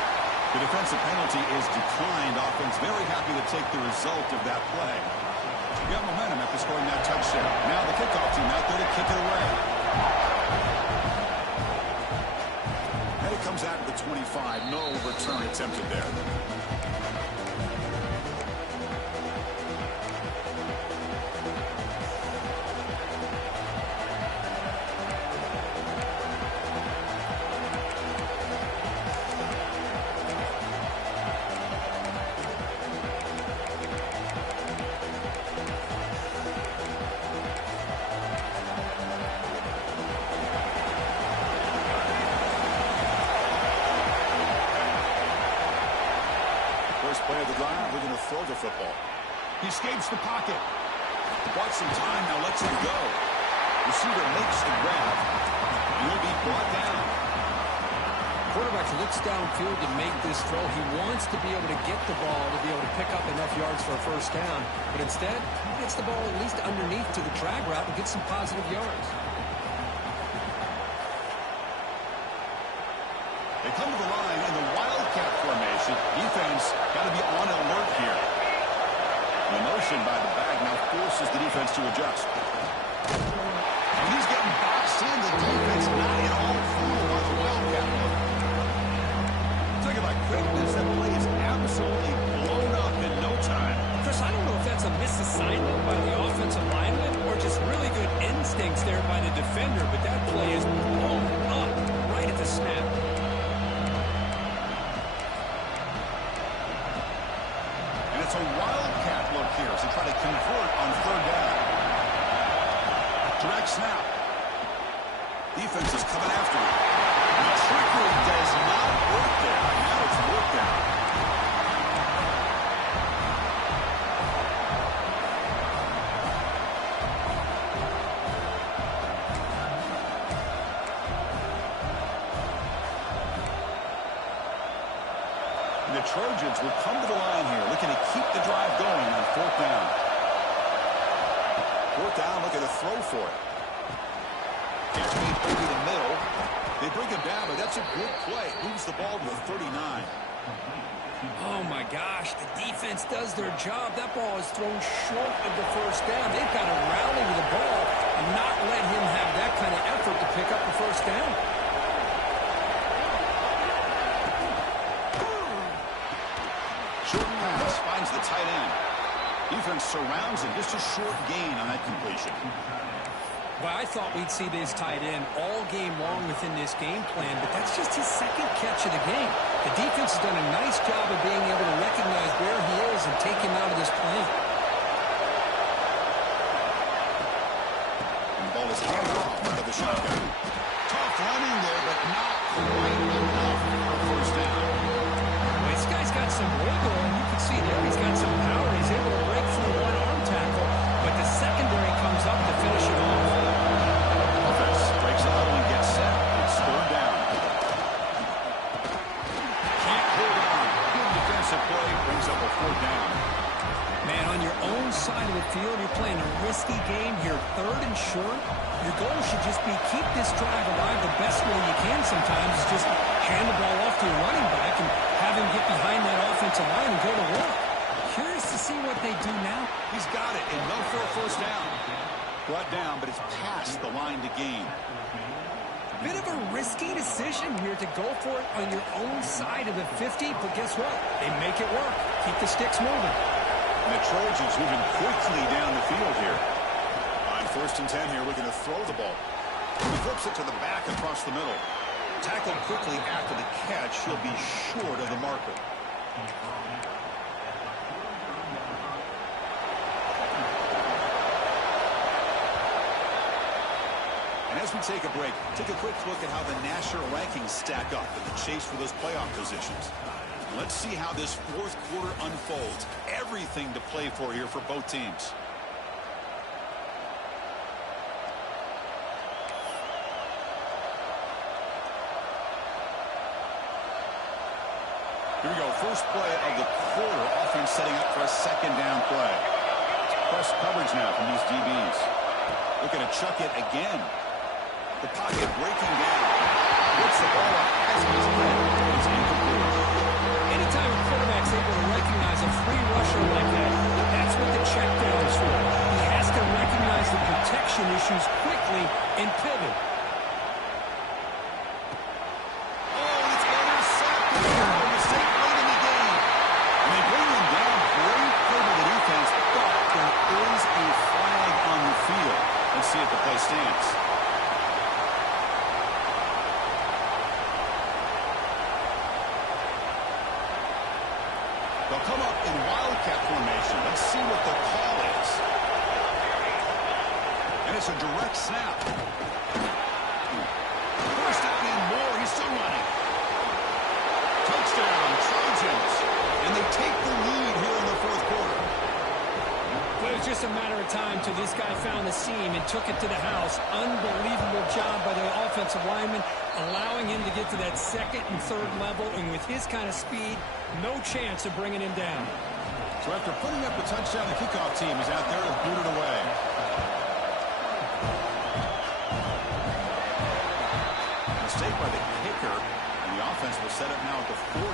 The defensive penalty is declined. Offense very happy to take the result of that play. You got momentum after scoring that touchdown. Now the kickoff team out there to kick it away. And it comes out to the 25. No return attempted there. First play of the drive, we're going to throw the football. He escapes the pocket. Bought some time, now lets him go. Receiver makes the grab. And he'll be brought down. Quarterback looks downfield to make this throw. He wants to be able to get the ball to be able to pick up enough yards for a 1st down. But instead, he gets the ball at least underneath to the drag route and gets some positive yards. They come to the line in the wildcat formation. Defense got to be on alert here. The motion by the back now forces the defense to adjust. When he's getting boxed in, the defense not at all fooled by the wildcat look. Talk about quickness. That play is absolutely blown up in no time. Chris, I don't know if that's a misassignment by the offensive lineman or just really good instincts there by the defender, but that play is blown up right at the snap. And it's a wildcat look here as they try to convert on third down. Direct snap. Defense is coming after him. The trickery does not work there. Now it's worked out. The Trojans will come to the line here, looking to keep the drive going on fourth down. Fourth down, looking to throw for it. It's being through the middle. They bring him down, but that's a good play. Moves the ball to the 39. Oh, my gosh. The defense does their job. That ball is thrown short of the first down. They've got to rally with the ball and not let him have that kind of effort to pick up the first down. Short pass finds the tight end. Defense surrounds him. Just a short gain on that completion. Well, I thought we'd see this tight end all game long within this game plan, but that's just his second catch of the game. The defense has done a nice job of being able to recognize where he is and take him out of this play. And the ball is handed off out of the shotgun. Tough running there, but not quite enough for a first down. Well, this guy's got some wiggle, and you can see there he's got some power. He's able to break through one arm tackle, but the secondary comes up to finish it off. Offense breaks out and gets set. It's third down. Can't hold on. Good defensive play. Brings up a fourth down. Man, on your own side of the field, you're playing a risky game here. Third and short. Your goal should just be keep this drive alive the best way you can sometimes. Is just hand the ball off to your running back and have him get behind that offensive line and go to work. Curious to see what they do now. He's got it and go for a first down. Brought down, but it's past the line to gain. Bit of a risky decision here to go for it on your own side of the 50, but guess what? They make it work. Keep the sticks moving. And the Trojans moving quickly down the field here. On first and 10 here, looking to throw the ball. He flips it to the back across the middle. Tackled quickly after the catch. He'll be short of the marker. And as we take a break, take a quick look at how the national rankings stack up in the chase for those playoff positions. Let's see how this fourth quarter unfolds. Everything to play for here for both teams. Here we go. First play of the quarter. Offense setting up for a second down play. Press coverage now from these DBs. Looking to chuck it again. The pocket breaking down. Gets the ball up as he's hit. It's incomplete. Anytime a quarterback's able to recognize a free rusher like that, that's what the check down is for. He has to recognize the protection issues quickly and pivot. Oh, it's intercepted. A mistake late in the game. And they bring him down. Great play by the defense, but there is a flag on the field. Let's see if the play stands. They'll come up in wildcat formation. Let's see what the call is. And it's a direct snap. First down and more. He's still running. Touchdown, Trojans. And they take the lead here in the fourth quarter. Well, it was just a matter of time till this guy found the seam and took it to the house. Unbelievable job by the offensive lineman, allowing him to get to that second and third level. And with his kind of speed, no chance of bringing him down. So after putting up a touchdown, the kickoff team is out there to boot it away. Mistake by the kicker, and the offense will set up now at the 40.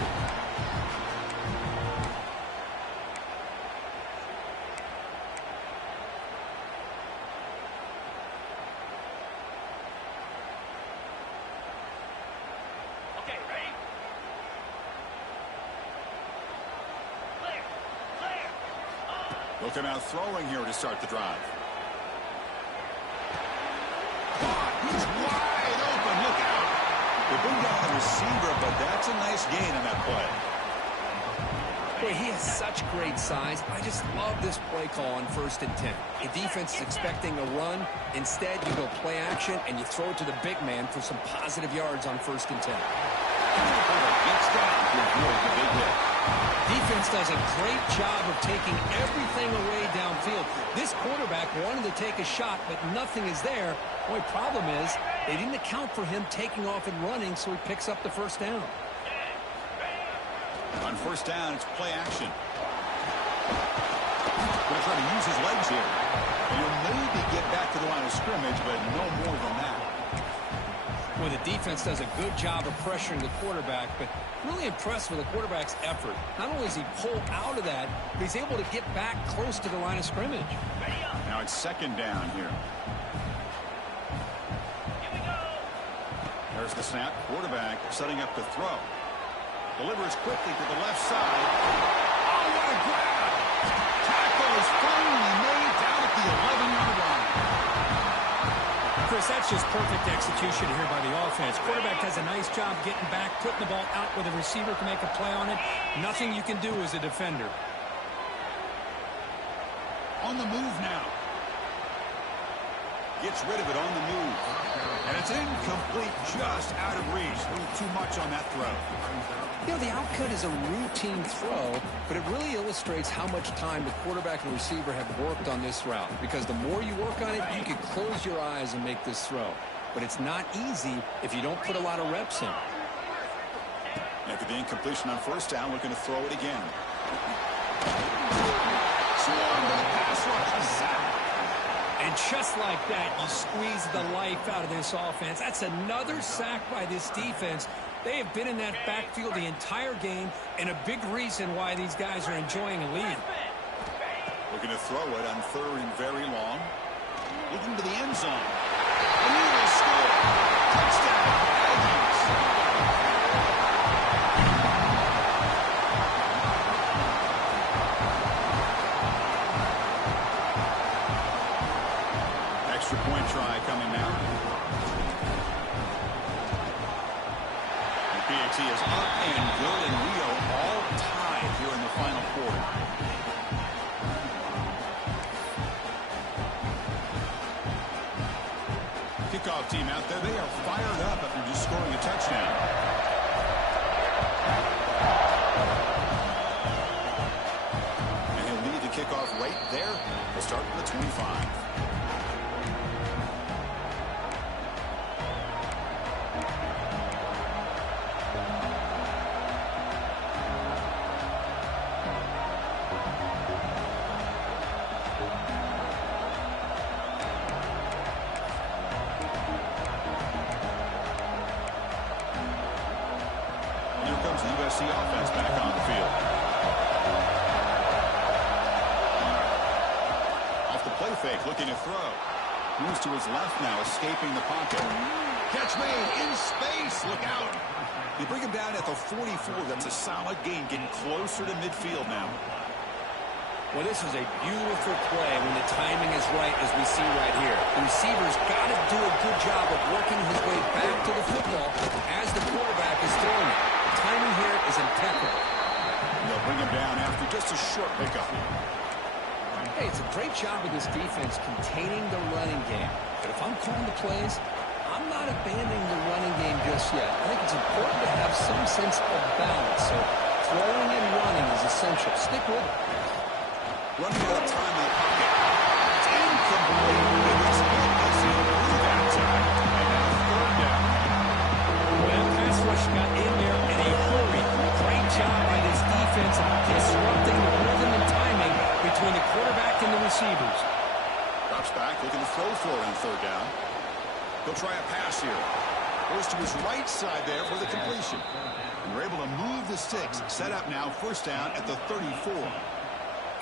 Okay, ready? Clear. Clear. They'll come out throwing here to start the drive. He's wide open. Look out. They bring down the receiver, but that's a nice gain in that play. Boy, he has such great size. I just love this play call on 1st and 10. The defense is expecting a run. Instead, you go play action, and you throw it to the big man for some positive yards on 1st and 10. Gets down to avoid the big hit. Defense does a great job of taking everything away downfield. This quarterback wanted to take a shot, but nothing is there. The only problem is they didn't account for him taking off and running, so he picks up the 1st down. On 1st down, it's play action. Going to try to use his legs here. He'll maybe get back to the line of scrimmage, but no more than that. Well, the defense does a good job of pressuring the quarterback, but really impressed with the quarterback's effort. Not only does he pull out of that, but he's able to get back close to the line of scrimmage. Now it's 2nd down here. Here we go. There's the snap. Quarterback setting up to throw. Delivers quickly to the left side. Oh, what a grab! Tackle is finally made down at the 11-yard line. Chris, that's just perfect execution here by the offense. Quarterback does a nice job getting back, putting the ball out where the receiver can make a play on it. Nothing you can do as a defender. On the move now. Gets rid of it on the move. And it's incomplete, just out of reach. A little too much on that throw. You know, the outcut is a routine throw, but it really illustrates how much time the quarterback and receiver have worked on this route. Because the more you work on it, you can close your eyes and make this throw. But it's not easy if you don't put a lot of reps in. After the incompletion on 1st down, looking to throw it again. Swarmed to the pass rush. A sack. And just like that, you squeeze the life out of this offense. That's another sack by this defense. They have been in that backfield the entire game, and a big reason why these guys are enjoying a lead. Looking to throw it on 3rd and very long. Looking to the end zone. And he will score. Touchdown, Aggies. Extra point try coming now. The PAT is up and good, and we are all tied here in the final quarter. Kickoff team out there, they are fired up after just scoring a touchdown. And he'll lead the kickoff right there. We'll start with the 25. The offense back on the field. Off the play fake, looking to throw. Moves to his left now, escaping the pocket. Catch made in space. Look out. You bring him down at the 44. That's a solid gain, getting closer to midfield now. Well, this is a beautiful play when the timing is right, as we see right here. The receiver's got to do a good job of working his way back to the football as the quarterback is throwing it. The timing here is impeccable. They'll bring him down after just a short pickup. Hey, it's a great job of this defense containing the running game. But if I'm calling the plays, I'm not abandoning the running game just yet. I think it's important to have some sense of balance. So throwing and running is essential. Stick with it. Running out of time in the pocket. It's incomplete. It was good to see him through that time. And now 3rd down. Well, pass rush got in there in a hurry. Great job by this defense of disrupting the rhythm and timing between the quarterback and the receivers. Drops back, looking to throw for it on 3rd down. He'll try a pass here. Goes to his right side there for the completion. And they're able to move the sticks. Set up now, first down at the 34.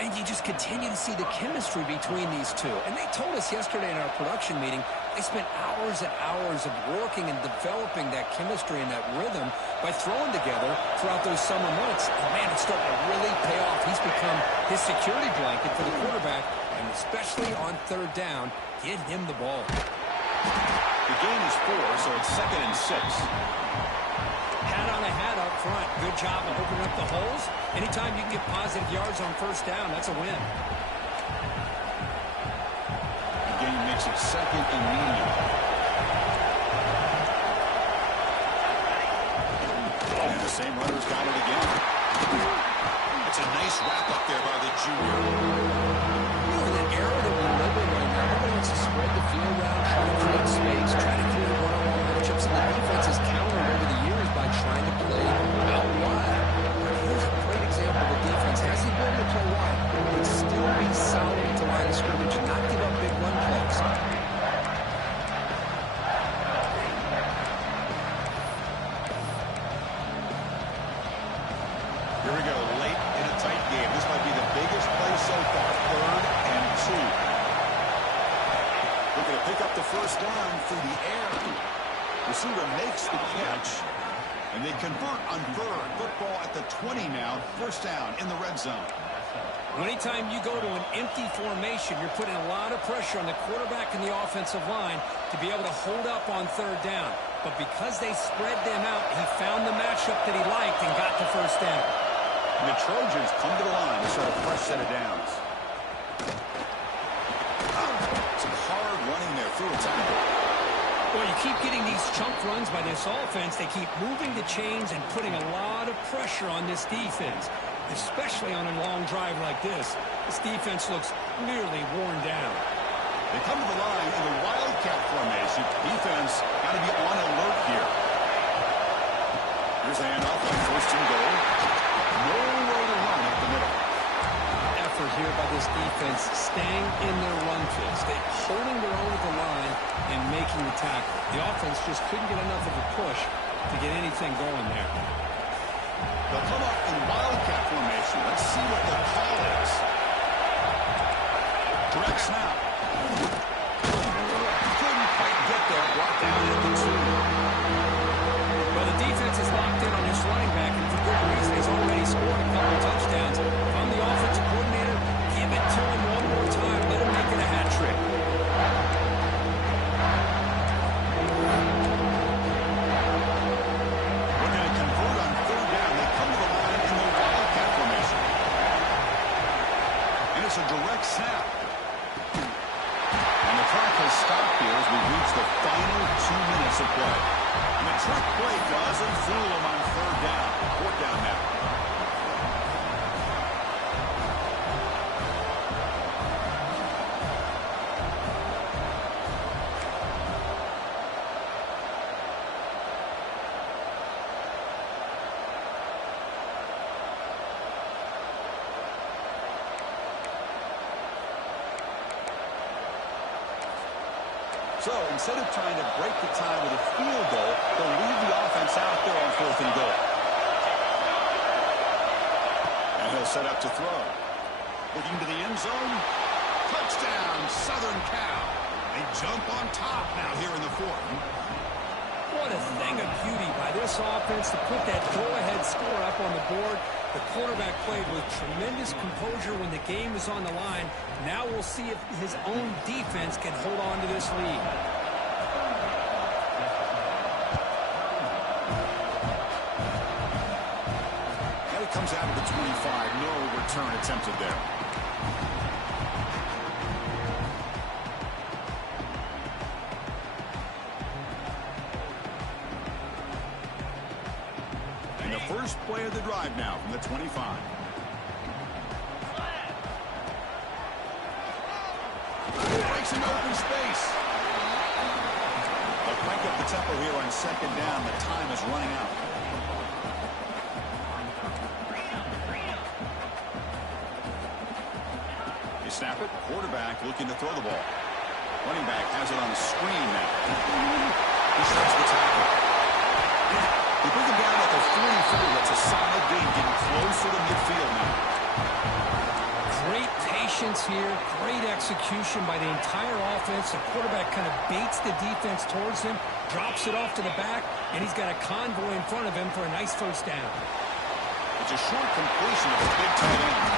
And you just continue to see the chemistry between these two. And they told us yesterday in our production meeting, they spent hours and hours of working and developing that chemistry and that rhythm by throwing together throughout those summer months. And man, it's starting to really pay off. He's become his security blanket for the quarterback, and especially on third down, get him the ball. The gain is 4, so it's 2nd and 6. Hat on a hat up front. Good job of opening up the holes. Anytime you can get positive yards on first down, that's a win. The gain makes it 2nd and medium. And the same runner's got it again. It's a nice wrap up there by the junior. In that era that we live in right now, everybody wants to spread the field out, try to create space, try to create one-on-one matchups, and the defense has countered over the years by trying to play out wide. Here's a great example. The defense has the ability to play wide, but still be solid at the line of scrimmage and not give up big run plays. Here we go, late in a tight game. This might be the biggest play so far, 3rd and 2. Looking to pick up the first down through the air. Receiver makes the catch, and they convert on 3rd. Football at the 20 now, first down in the red zone. Anytime you go to an empty formation, you're putting a lot of pressure on the quarterback and the offensive line to be able to hold up on third down. But because they spread them out, he found the matchup that he liked and got the first down. And the Trojans come to the line to start a fresh set of downs. Some hard running there through a tackle. Well, you keep getting these chunk runs by this offense. They keep moving the chains and putting a lot of pressure on this defense, especially on a long drive like this. This defense looks nearly worn down. They come to the line in the wildcat formation. Defense got to be on alert here. Here's the handoff on 1st and goal. Nowhere to run at the middle. Effort here by this defense, staying in their run fits. They're holding their own at the line and making the tackle. The offense just couldn't get enough of a push to get anything going there. They'll come up in wildcat formation. Let's see what the call is. Direct snap. Couldn't quite get there. Brought down at the 2. Well, the defense is locked in on this running back, and for good reason. He's already scored a couple of touchdowns. If I'm the offensive coordinator, give it to him one more time. Let him make it a hat trick. We're going to convert on 3rd down. They come to the line in the wildcat formation. And it's a direct snap. And the clock has stopped here as we reach the final 2 minutes of play. And the trick play doesn't fool him on 3rd down. 4th down now. So instead of trying to break the tie with a field goal, they'll leave the offense out there on 4th and goal. And he'll set up to throw. Looking to the end zone. Touchdown, Southern Cal. They jump on top now here in the 4th. What a thing of beauty by this offense to put that go-ahead score up on the board. The quarterback played with tremendous composure when the game was on the line. Now we'll see if his own defense can hold on to this lead. And it comes out of the 25. No return attempted there. First play of the drive now from the 25. Breaks into open space. They'll crank up the tempo here on 2nd down. The time is running out. You snap it. Quarterback looking to throw the ball. Running back has it on the screen now. He starts the tackle. They bring him down at the 44. That's a solid gain, getting closer to midfield now. Great patience here, great execution by the entire offense. The quarterback kind of baits the defense towards him, drops it off to the back, and he's got a convoy in front of him for a nice first down. It's a short completion of a big tight end.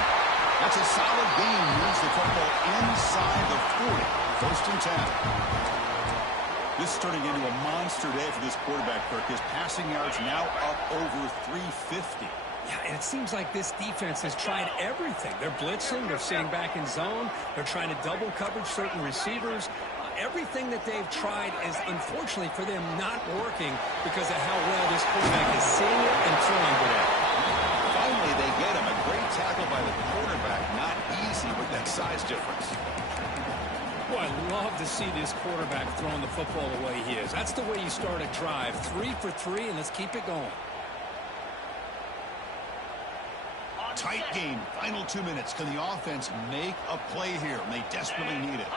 That's a solid gain. Moves the football inside the 40. First and 10. This is turning into a monster day for this quarterback, Kirk. His passing yards now up over 350. Yeah, and it seems like this defense has tried everything. They're blitzing, they're sitting back in zone, they're trying to double coverage certain receivers. Everything that they've tried is, unfortunately for them, not working because of how well this quarterback is seeing it and throwing today. Finally, they get him. A great tackle by the quarterback. Not easy with that size difference. Boy, I love to see this quarterback throwing the football the way he is. That's the way you start a drive. 3 for 3, and let's keep it going. Tight game. Final 2 minutes. Can the offense make a play here? And they desperately need it.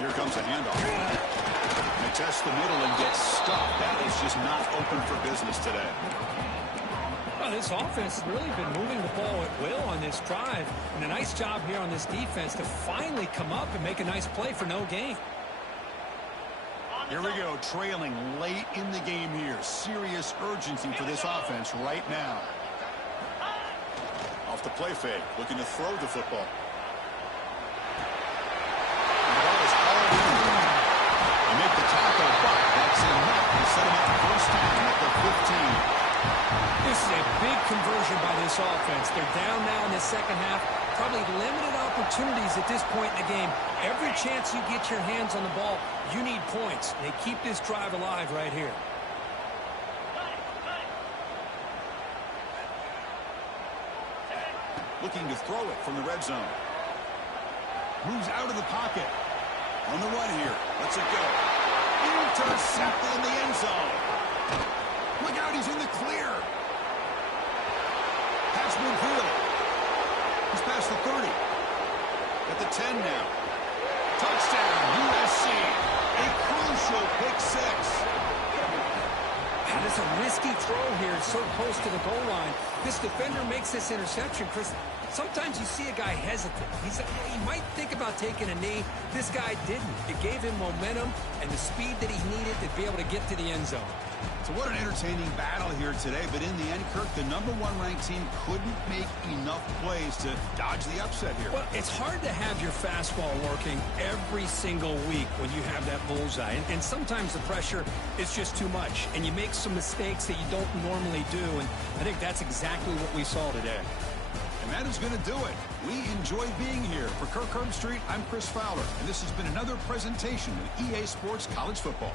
Here comes a handoff. They test the middle and get stuck. That is just not open for business today. Well, this offense has really been moving the ball at will on this drive. And a nice job here on this defense to finally come up and make a nice play for no gain. Here we go, trailing late in the game here. Serious urgency for this offense right now. Off the play fake, looking to throw the football. The ball is hauled in. They make the tackle, but that's enough to set him up first down at the 15. This is a big conversion by this offense. They're down now in the second half. Probably limited opportunities at this point in the game. Every chance you get your hands on the ball, you need points. They keep this drive alive right here. Looking to throw it from the red zone. Moves out of the pocket. On the run here. Lets it go. Intercepted in the end zone. Look out, he's in the clear. Pass midfield. He's past the 30. At the 10 now. Touchdown, USC. A crucial pick six. That is a risky throw here, so close to the goal line. This defender makes this interception, Chris. Sometimes you see a guy hesitant. He might think about taking a knee. This guy didn't. It gave him momentum and the speed that he needed to be able to get to the end zone. So what an entertaining battle here today, but in the end, Kirk, the #1 ranked team couldn't make enough plays to dodge the upset here. Well, it's hard to have your fastball working every single week when you have that bullseye. And sometimes the pressure is just too much, and you make some mistakes that you don't normally do, and I think that's exactly what we saw today. And that is going to do it. We enjoy being here. For Kirk Herbstreit, I'm Chris Fowler, and this has been another presentation of EA Sports College Football.